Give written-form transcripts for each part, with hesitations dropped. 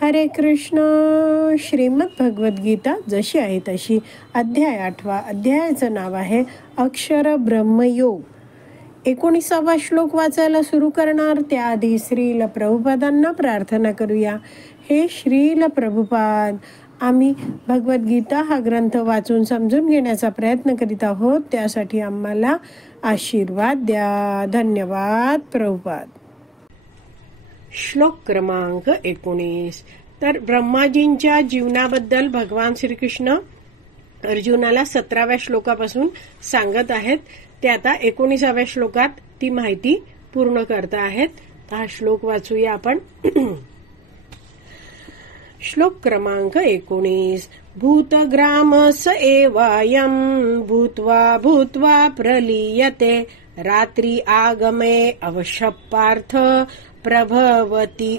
हरे कृष्ण. श्रीमद भगवद्गीता जशी आहे तशी, अध्याय 8. अध्यायाचं नाव आहे अक्षर ब्रह्मयोग. 19वा श्लोक वाचायला सुरू करणार त्याआधी श्रील प्रभुपादांना प्रार्थना करूया. हे श्रील प्रभुपाद, आम्ही भगवद्गीता हा ग्रंथ वाचून समजून घेण्याचा प्रयत्न करीत आहोत. त्यासाठी आम्हाला आशीर्वाद द्या. धन्यवाद प्रभुपाद. श्लोक क्रमांक 19. तर ब्रह्माजींच्या जीवनाबद्दल भगवान श्रीकृष्ण अर्जुनाला 17व्या श्लोकापासून सांगत आहेत. ते आता 19व्या श्लोकात ती माहिती पूर्ण करत आहेत. हा श्लोक वाचूया आपण. श्लोक क्रमांक 19. भूतग्राम स एवायं भूत्वा भूत्वा प्रलीयते रात्री आगमे अवश्य पार्थ प्रभवती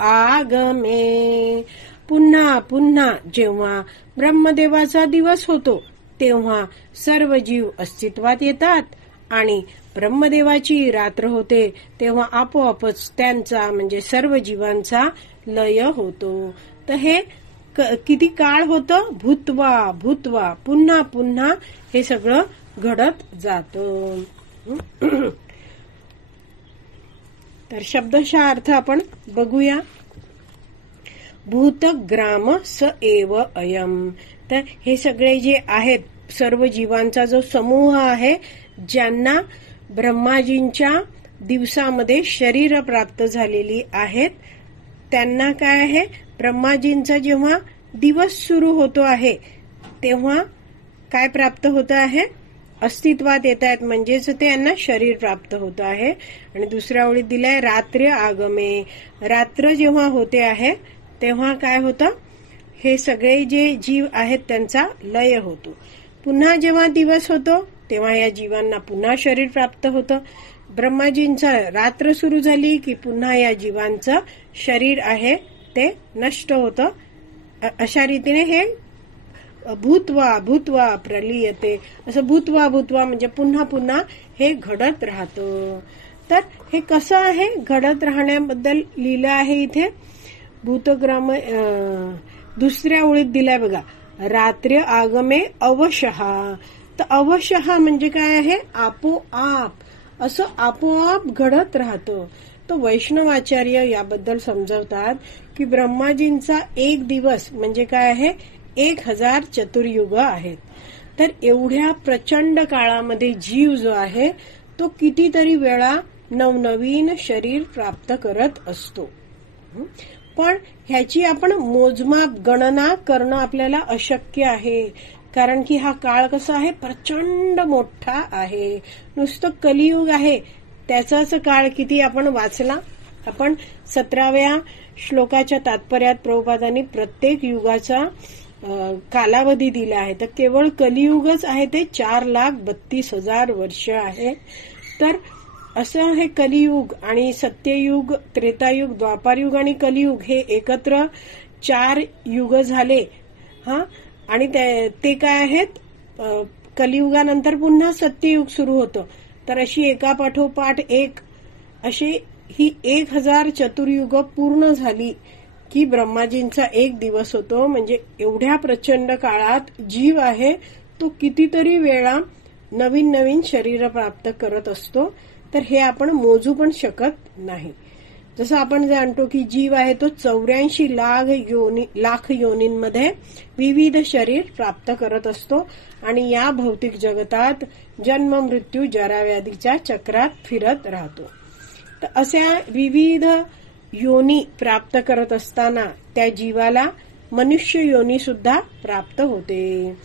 आगमे. पुन्हा पुन्हा जेव्हा ब्रह्मदेवाचा दिवस होतो तेव्हा सर्व जीव अस्तित्वात येतात आणि ब्रह्मदेवाची रात्र होते तेव्हा आपोआपच त्यांचा म्हणजे सर्व जीवांचा लय होतो. तर हे किती काळ होतं? भूत्वा भूत्वा, पुन्हा पुन्हा हे सगळं घडत जातं. तर शब्दशः अर्थ आपण बघूया. भूतग्राम स एव अयम. तर हे सगळे जे आहेत सर्व जीवांचा जो समूह आहे, ज्यांना ब्रह्माजींच्या दिवसामध्ये शरीर प्राप्त झालेली आहेत, त्यांना काय आहे, ब्रह्माजींचा जेव्हा दिवस सुरू होतो आहे तेव्हा काय प्राप्त होत आहे? अस्तित्वात येत आहेत, म्हणजेच ते यांना शरीर प्राप्त होत आहे. आणि दुसऱ्या ओळीत दिलाय रात्र आगमे. रात्र जेव्हा होते आहे तेव्हा काय होतं? हे सगळे जे जीव आहेत त्यांचा लय होतो. पुन्हा जेव्हा दिवस होतो तेव्हा या जीवांना पुन्हा शरीर प्राप्त होतं. ब्रह्माजींचा रात्र सुरू झाली की पुन्हा या जीवांचं शरीर आहे ते नष्ट होतं. अशा रीतीने हे भूत्वा भूत्वा प्रलीयते, असं भूत्वा भूत्वा म्हणजे पुन्हा पुन्हा हे घडत राहतं. तर हे कसं आहे घडत राहण्याबद्दल लिहिलं आहे इथे. भूतग्राम दुसऱ्या ओळीत दिलाय बघा, रात्र आगमे अवशः. तर अवशः म्हणजे काय आहे? आपोआप, असं आपोआप घडत राहतं. तो वैष्णवाचार्य याबद्दल समजावतात की ब्रह्माजींचा एक दिवस म्हणजे काय आहे? 1000 चतुर्युग आहेत. तर एवढ्या प्रचंड काळामध्ये जीव जो आहे तो कितीतरी वेळा नवनवीन शरीर प्राप्त करत असतो. पण ह्याची आपण मोजमाप गणना करणं आपल्याला अशक्य आहे. कारण की हा काळ कसा आहे? प्रचंड मोठा आहे. नुसतं कलियुग आहे त्याचाच काळ किती आपण वाचला. आपण 17व्या श्लोकाच्या तात्पर्यात प्रभुपादांनी प्रत्येक युगाचा कालावधी दिला आहे. तर केवळ कलियुगच आहे ते 4,32,000 वर्ष आहे. तर असं हे कलियुग आणि सत्ययुग, त्रेतायुग, द्वापारयुग आणि कलियुग हे एकत्र 4 युग झाले. आणि ते काय आहेत? कलियुगानंतर पुन्हा सत्ययुग सुरू होतं. तर अशी एकापाठोपाठ एक अशी ही 1000 चतुर्युग पूर्ण झाली की ब्रह्माजींचा एक दिवस होतो. म्हणजे एवढ्या प्रचंड काळात जीव आहे तो कितीतरी वेळा नवीन नवीन शरीर प्राप्त करत असतो. तर हे आपण मोजू पण शकत नाही. जसं आपण जाणतो की जीव आहे तो 84 लाख योनींमध्ये विविध शरीर प्राप्त करत असतो आणि या भौतिक जगतात जन्म मृत्यू जराव्याधीच्या चक्रात फिरत राहतो. तर अशा विविध योनी प्राप्त करत असताना त्या जीवाला मनुष्य योनी सुद्धा प्राप्त होते.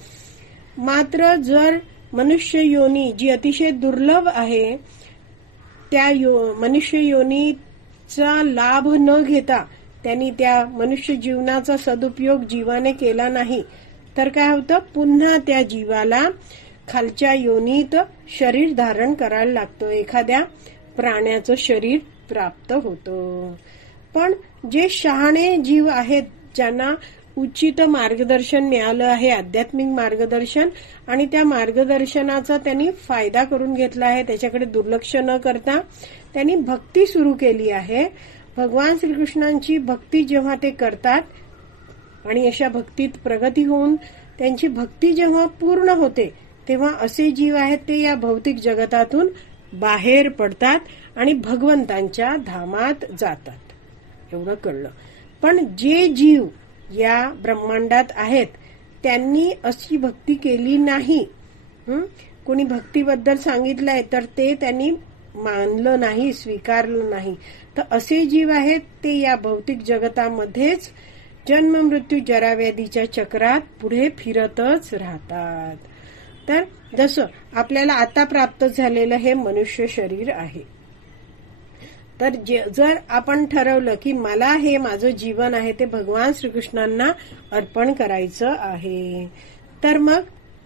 मात्र जर मनुष्य योनी जी अतिशय दुर्लभ आहे त्या मनुष्य योनीचा लाभ न घेता त्यांनी त्या मनुष्य जीवनाचा सदुपयोग जीवाने केला नाही तर काय होतं? पुन्हा त्या जीवाला खालच्या योनीत शरीर धारण करायला लागतं. एखाद्या प्राण्याचं शरीर प्राप्त होतं. पण जे शहाणे जीव आहेत ज्यांना उचित मार्गदर्शन मिळालं आहे, आध्यात्मिक मार्गदर्शन, आणि त्या मार्गदर्शनाचा त्यांनी फायदा करून घेतला आहे, त्याच्याकडे दुर्लक्ष न करता त्यांनी भक्ती सुरू केली आहे, भगवान श्रीकृष्णांची भक्ती जेव्हा ते करतात आणि अशा भक्तीत प्रगती होऊन त्यांची भक्ती जेव्हा पूर्ण होते तेव्हा असे जीव आहेत ते या भौतिक जगतातून बाहेर पडतात आणि भगवंतांच्या धामात जातात. एवढं कळलं. पण जे जीव या ब्रह्मांडात आहेत त्यांनी अशी भक्ती केली नाही, कोणी भक्तीबद्दल सांगितलंय तर ते त्यांनी मानलं नाही, स्वीकारलं नाही, तर असे जीव आहेत ते या भौतिक जगतामध्येच जन्म मृत्यू जराव्याधीच्या चक्रात पुढे फिरतच राहतात. तर जसं आपल्याला आता प्राप्त झालेलं हे मनुष्य शरीर आहे, तर जर आपण ठरवलं की मला हे माझं जीवन आहे ते भगवान श्रीकृष्णांना अर्पण करायचं आहे, तर मग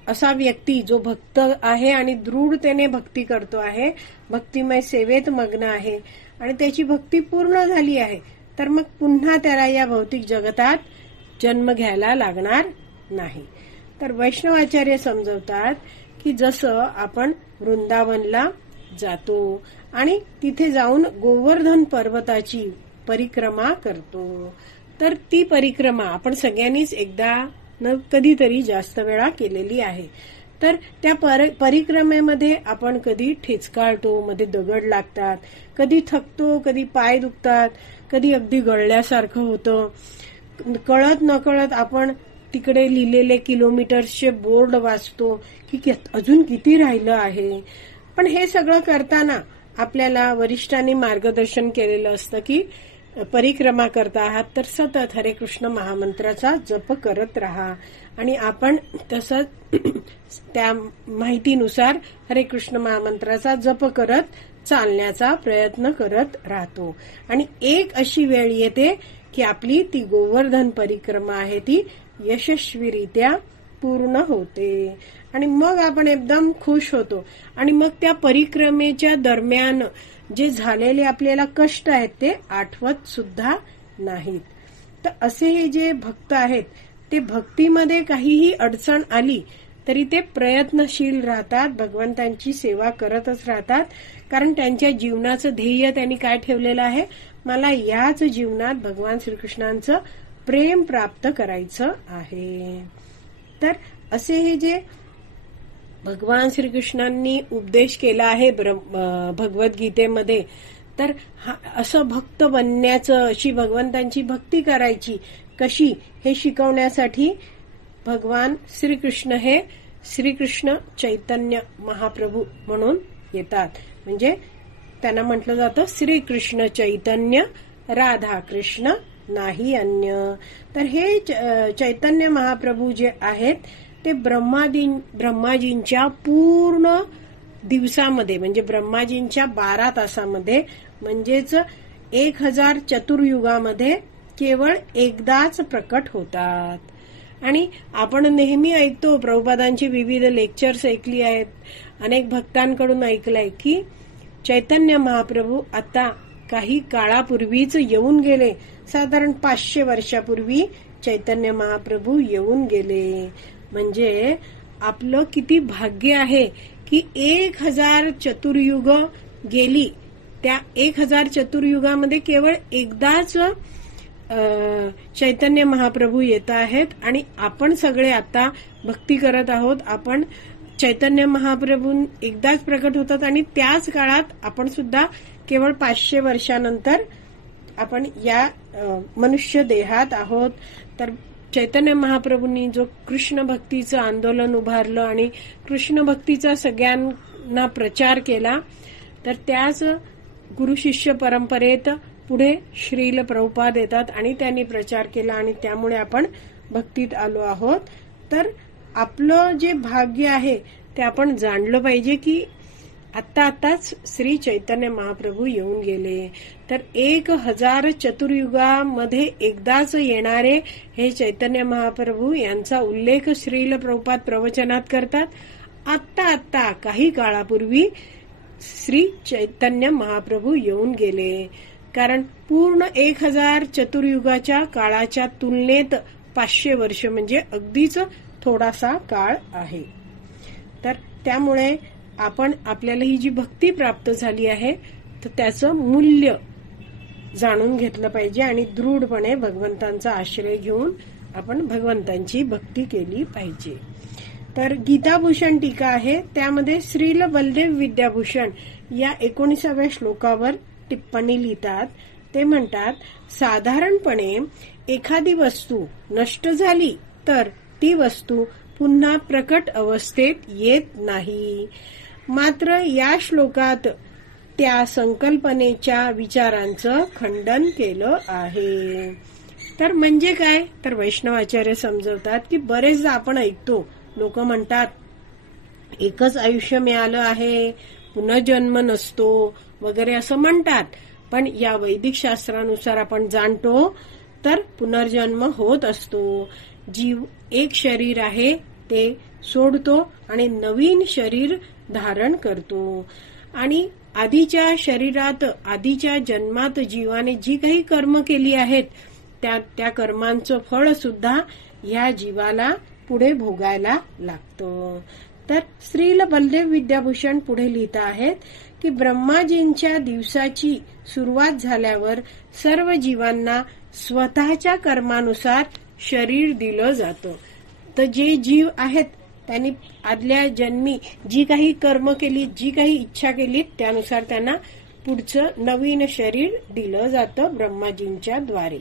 असा व्यक्ती जो भक्त आहे आणि दृढतेने भक्ती करतो आहे, भक्तिमय सेवेत मग्न आहे आणि त्याची भक्ती पूर्ण झाली आहे, तर मग पुन्हा त्याला या भौतिक जगतात जन्म घ्यायला लागणार नाही. तर वैष्णवाचार्य समजवतात की जसं आपण वृंदावनला जातो आणि तिथे जाऊन गोवर्धन पर्वताची परिक्रमा करतो, तर ती परिक्रमा आपण सगळ्यांनीच एकदा न कधीतरी जास्त वेळा केलेली आहे. तर त्या परिक्रमेमध्ये आपण कधी ठेचकाळतो, मध्ये दगड लागतात, कधी थकतो, कधी पाय दुखतात, कधी अगदी गळल्यासारखं होतं. कळत नकळत आपण तिकडे लिहिलेले किलोमीटर्सचे बोर्ड वाचतो की अजून किती राहिलं आहे. पण हे सगळं करताना आपल्याला वरिष्ठांनी मार्गदर्शन केलेलं असतं की परिक्रमा करता आहात तर सतत हरे कृष्ण महामंत्राचा जप करत राहा आणि आपण तसंच त्या माहितीनुसार हरे कृष्ण महामंत्राचा जप करत चालण्याचा प्रयत्न करत राहतो. आणि एक अशी वेळ येते की आपली ती गोवर्धन परिक्रमा आहे ती यशस्वीरित्या पूर्ण होते आणि मग आपण एकदम खुश होतो. आणि मग त्या परिक्रमेच्या दरम्यान जे झालेले आपल्याला कष्ट आहेत ते आठवत सुद्धा नाहीत. तर असे हे जे भक्त आहेत ते भक्तीमध्ये काहीही अडचण आली तरी ते प्रयत्नशील राहतात, भगवंतांची सेवा करतच राहतात, कारण त्यांच्या जीवनाचं ध्येय त्यांनी काय ठेवलेलं आहे, मला याच जीवनात भगवान श्रीकृष्णांचं प्रेम प्राप्त करायचं आहे. तर असे हे जे भगवान श्रीकृष्णांनी उपदेश केला आहे भगवद्गीतेमध्ये, तर असं भक्त बनण्याचं, अशी भगवंतांची भक्ती करायची कशी हे शिकवण्यासाठी भगवान श्रीकृष्ण हे श्रीकृष्ण चैतन्य महाप्रभू म्हणून येतात. म्हणजे त्यांना म्हटलं जातं श्रीकृष्ण चैतन्य राधा कृष्ण नाही अन्य. तर हे चैतन्य महाप्रभू जे आहेत ते ब्रह्माजींच्या पूर्ण दिवसामध्ये, म्हणजे ब्रह्माजींच्या 12 तासामध्ये, म्हणजेच 1000 चतुर्युगामध्ये केवळ एकदाच प्रकट होतात. आणि आपण नेहमी ऐकतो, प्रभुपादांची विविध लेक्चर्स ऐकली आहेत, अनेक भक्तांकडून ऐकलंय की चैतन्य महाप्रभू आता काही काळापूर्वीच येऊन गेले. साधारण 500 वर्षापूर्वी चैतन्य महाप्रभू येऊन गेले. म्हणजे आपलं किती भाग्य आहे की 1000 चतुर्युग गेली, त्या 1000 चतुर्युगामध्ये केवळ एकदाच चैतन्य महाप्रभू येत आहेत आणि आपण सगळे आता भक्ती करत आहोत. आपण चैतन्य महाप्रभू एकदाच प्रकट होतात आणि त्याच काळात आपण सुद्धा केवळ 500 वर्षानंतर आपण या मनुष्य देहात आहोत. तर चैतन्य महाप्रभूंनी जो कृष्ण भक्तीचं आंदोलन उभारलं आणि कृष्ण भक्तीचा सगळ्यांना प्रचार केला, तर त्याच गुरु शिष्य परंपरेत पुढे श्रील प्रभुपाद येतात आणि त्यांनी प्रचार केला आणि त्यामुळे आपण भक्तीत आलो आहोत. तर आपलं जे भाग्य आहे ते आपण जाणलं पाहिजे की आताच श्री चैतन्य महाप्रभू येऊन गेले. तर 1000 चतुर्युगामध्ये एकदाच येणारे हे चैतन्य महाप्रभू यांचा उल्लेख श्रील प्रभुपाद प्रवचनात करतात. आत्ता काही काळापूर्वी श्री चैतन्य महाप्रभू येऊन गेले, कारण पूर्ण 1000 चतुर्युगाच्या काळाच्या तुलनेत 500 वर्ष म्हणजे अगदीच थोडासा काळ आहे. तर त्यामुळे आपल्याला ही जी भक्ती प्राप्त झाली आहे तर त्याचं मूल्य जाणून घेतलं पाहिजे आणि दृढपणे भगवंतांचा आश्रय घेऊन आपण भगवंतांची भक्ती केली पाहिजे. तर गीताभूषण टीका आहे, त्यामध्ये श्रील बलदेव विद्याभूषण या 19व्या श्लोकावर टिप्पणी लिहितात. ते म्हणतात, साधारणपणे एखादी वस्तू नष्ट झाली तर ती वस्तू पुन्हा प्रकट अवस्थेत येत नाही. मात्र या श्लोकात त्या संकल्पनेच्या विचारांचं खंडन केलं आहे. तर म्हणजे काय, तर वैष्णवाचार्य समजवतात की बरेचदा आपण ऐकतो, लोक म्हणतात एकच आयुष्य मिळालं आहे, पुनर्जन्म नसतो वगैरे असं म्हणतात. पण या वैदिक शास्त्रानुसार आपण जाणतो तर पुनर्जन्म होत असतो. जीव एक शरीर आहे ते सोडतो आणि नवीन शरीर धारण करतो. आणि आधीच्या शरीरात, आधीच्या जन्मात जीवाने जी काही कर्म केली आहेत त्या कर्मांचं फळ सुद्धा ह्या जीवाला पुढे भोगायला लागतं. तर श्रील बलदेव विद्याभूषण पुढे लिहित आहेत की ब्रह्माजींच्या दिवसाची सुरुवात झाल्यावर सर्व जीवांना स्वतःच्या कर्मानुसार शरीर दिलं जातं. तर जे जीव आहेत त्यांनी आदल्या जन्मी जी काही कर्म केली, जी काही इच्छा केली, त्यानुसार त्यांना पुढचं नवीन शरीर दिलं जातं ब्रह्माजींच्या द्वारे.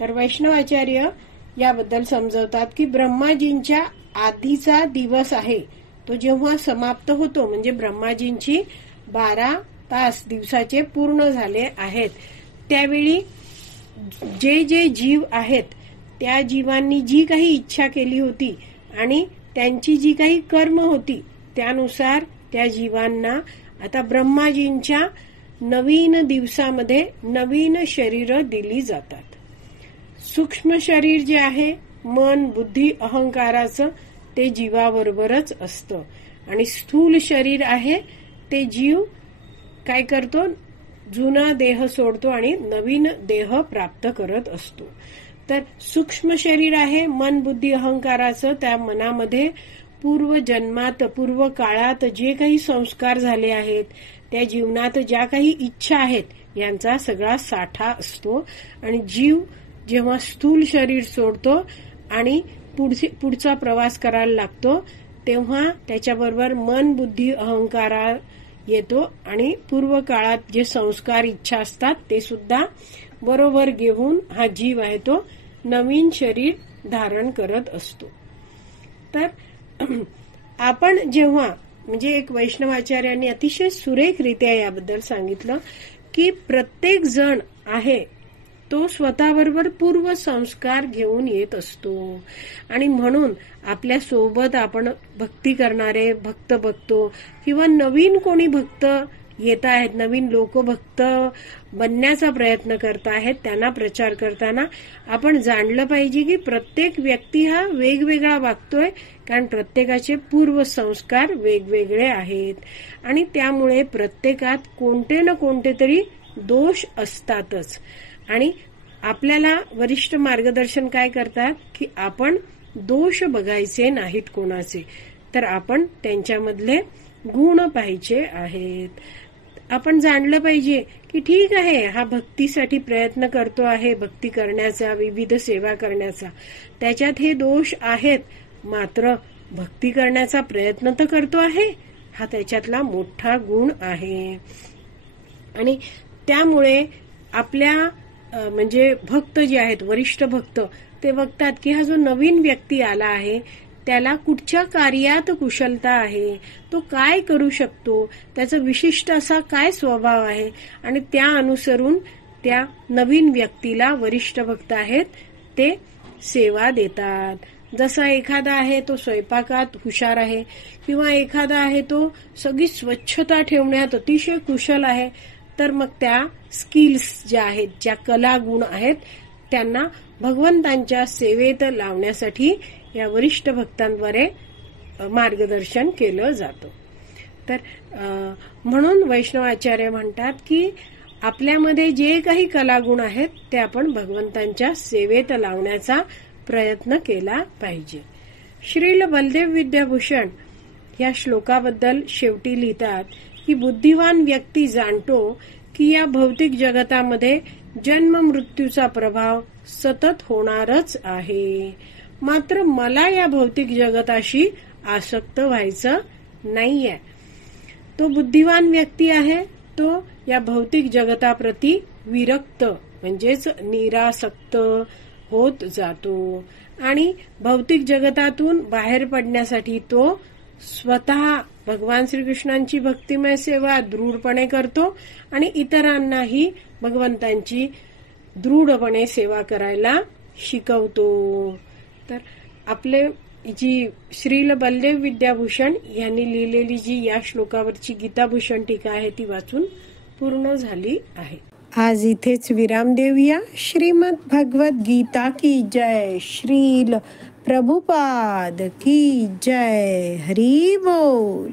तर वैष्णवाचार्य याबद्दल समजवतात की ब्रह्माजींच्या आधीचा दिवस आहे तो जेव्हा समाप्त होतो, म्हणजे ब्रह्माजींची 12 तास दिवसाचे पूर्ण झाले आहेत, त्यावेळी जे जे जीव आहेत त्या जीवांनी जी काही इच्छा केली होती आणि त्यांची जी काही कर्म होती त्यानुसार त्या जीवांना आता ब्रह्माजींच्या नवीन दिवसामध्ये नवीन शरीर दिली जातात. सूक्ष्म शरीर जे आहे, मन, बुद्धी, अहंकाराचं, ते जीवाबरोबरच असतं. आणि स्थूल शरीर आहे ते जीव काय करतो, जुना देह सोडतो आणि नवीन देह प्राप्त करत असतो. तर सूक्ष्म शरीर आहे मन, बुद्धी, अहंकाराचं, त्या मनामध्ये पूर्व जन्मात, पूर्व काळात जे काही संस्कार झाले आहेत, त्या जीवनात ज्या काही इच्छा आहेत यांचा सगळा साठा असतो. आणि जीव जेव्हा स्थूल शरीर सोडतो आणि पुढचा प्रवास करायला लागतो तेव्हा त्याच्याबरोबर मन, बुद्धी, अहंकार येतो आणि पूर्व काळात जे संस्कार, इच्छा असतात ते सुद्धा बरोबर घेऊन हा जीव आहे तो नवीन शरीर धारण करत असतो. तर आपण जेव्हा, म्हणजे एक वैष्णवाचार्यांनी अतिशय सुरेखरित्या याबद्दल सांगितलं की प्रत्येक जण आहे तो स्वतःबरोबर पूर्व संस्कार घेऊन येत असतो. आणि म्हणून आपल्या सोबत आपण भक्ती करणारे भक्त बघतो किंवा नवीन कोणी भक्त येत आहेत, नवीन लोक भक्त बनण्याचा प्रयत्न करत आहेत, त्यांना प्रचार करताना आपण जाणलं पाहिजे की प्रत्येक व्यक्ती हा वेगवेगळा वागतोय, कारण प्रत्येकाचे पूर्व संस्कार वेगवेगळे आहेत आणि त्यामुळे प्रत्येकात कोणते ना कोणते तरी दोष असतातच. आणि आपल्याला वरिष्ठ मार्गदर्शन काय करतात की आपण दोष बघायचे नाहीत कोणाचे, तर आपण त्यांच्यामधले गुण पाहिजे आहेत. आपण जाणलं पाहिजे की ठीक आहे, हा भक्तीसाठी प्रयत्न करतो आहे, भक्ती करण्याचा, विविध सेवा करण्याचा, त्याच्यात हे दोष आहेत, मात्र भक्ती करण्याचा प्रयत्न तर करतो आहे, हा त्याच्यातला मोठा गुण आहे. आणि त्यामुळे आपल्या म्हणजे भक्त जे आहेत, वरिष्ठ भक्त, ते बघतात की हा जो नवीन व्यक्ती आला आहे त्याला कुठच्या कार्यात कुशलता आहे, तो काय करू शकतो, त्याचा विशिष्ट असा काय स्वभाव आहे, आणि त्या अनुसरून त्या नवीन व्यक्तीला वरिष्ठ भक्त आहेत ते सेवा देतात. जसा एखादा आहे तो स्वयंपाकात हुशार आहे किंवा एखादा आहे तो सगळी स्वच्छता ठेवण्यात अतिशय कुशल आहे, तर मग त्या स्किल्स ज्या आहेत, ज्या कला गुण आहेत, त्यांना भगवंतांच्या सेवेत लावण्यासाठी या वरिष्ठ भक्तांद्वारे मार्गदर्शन केलं जातं. तर म्हणून वैष्णवाचार्य म्हणतात की आपल्यामध्ये जे काही कलागुण आहेत ते आपण भगवंतांच्या सेवेत लावण्याचा प्रयत्न केला पाहिजे. श्रील बलदेव विद्याभूषण या श्लोकाबद्दल शेवटी लिहितात की बुद्धिवान व्यक्ती जाणतो की या भौतिक जगतामध्ये जन्म मृत्यूचा प्रभाव सतत होणारच आहे. मात्र मला या भौतिक जगताशी आसक्त व्हायचं नाहीये. तो बुद्धिवान व्यक्ती आहे, तो या भौतिक जगताप्रती विरक्त म्हणजेच निरासक्त होत जातो आणि भौतिक जगतातून बाहेर पडण्यासाठी तो स्वतः भगवान श्रीकृष्णांची भक्तिमय सेवा दृढपणे करतो आणि इतरांनाही भगवंतांची दृढपणे सेवा करायला शिकवतो. तर आपले जी श्रील बलदेव विद्याभूषण यांनी लिहिलेली जी या श्लोकावरची गीताभूषण टीका आहे ती वाचून पूर्ण झाली आहे. आज इथेच विराम देऊया. श्रीमद भगवत गीता की जय. श्रील प्रभुपाद की जय. हरी बोल.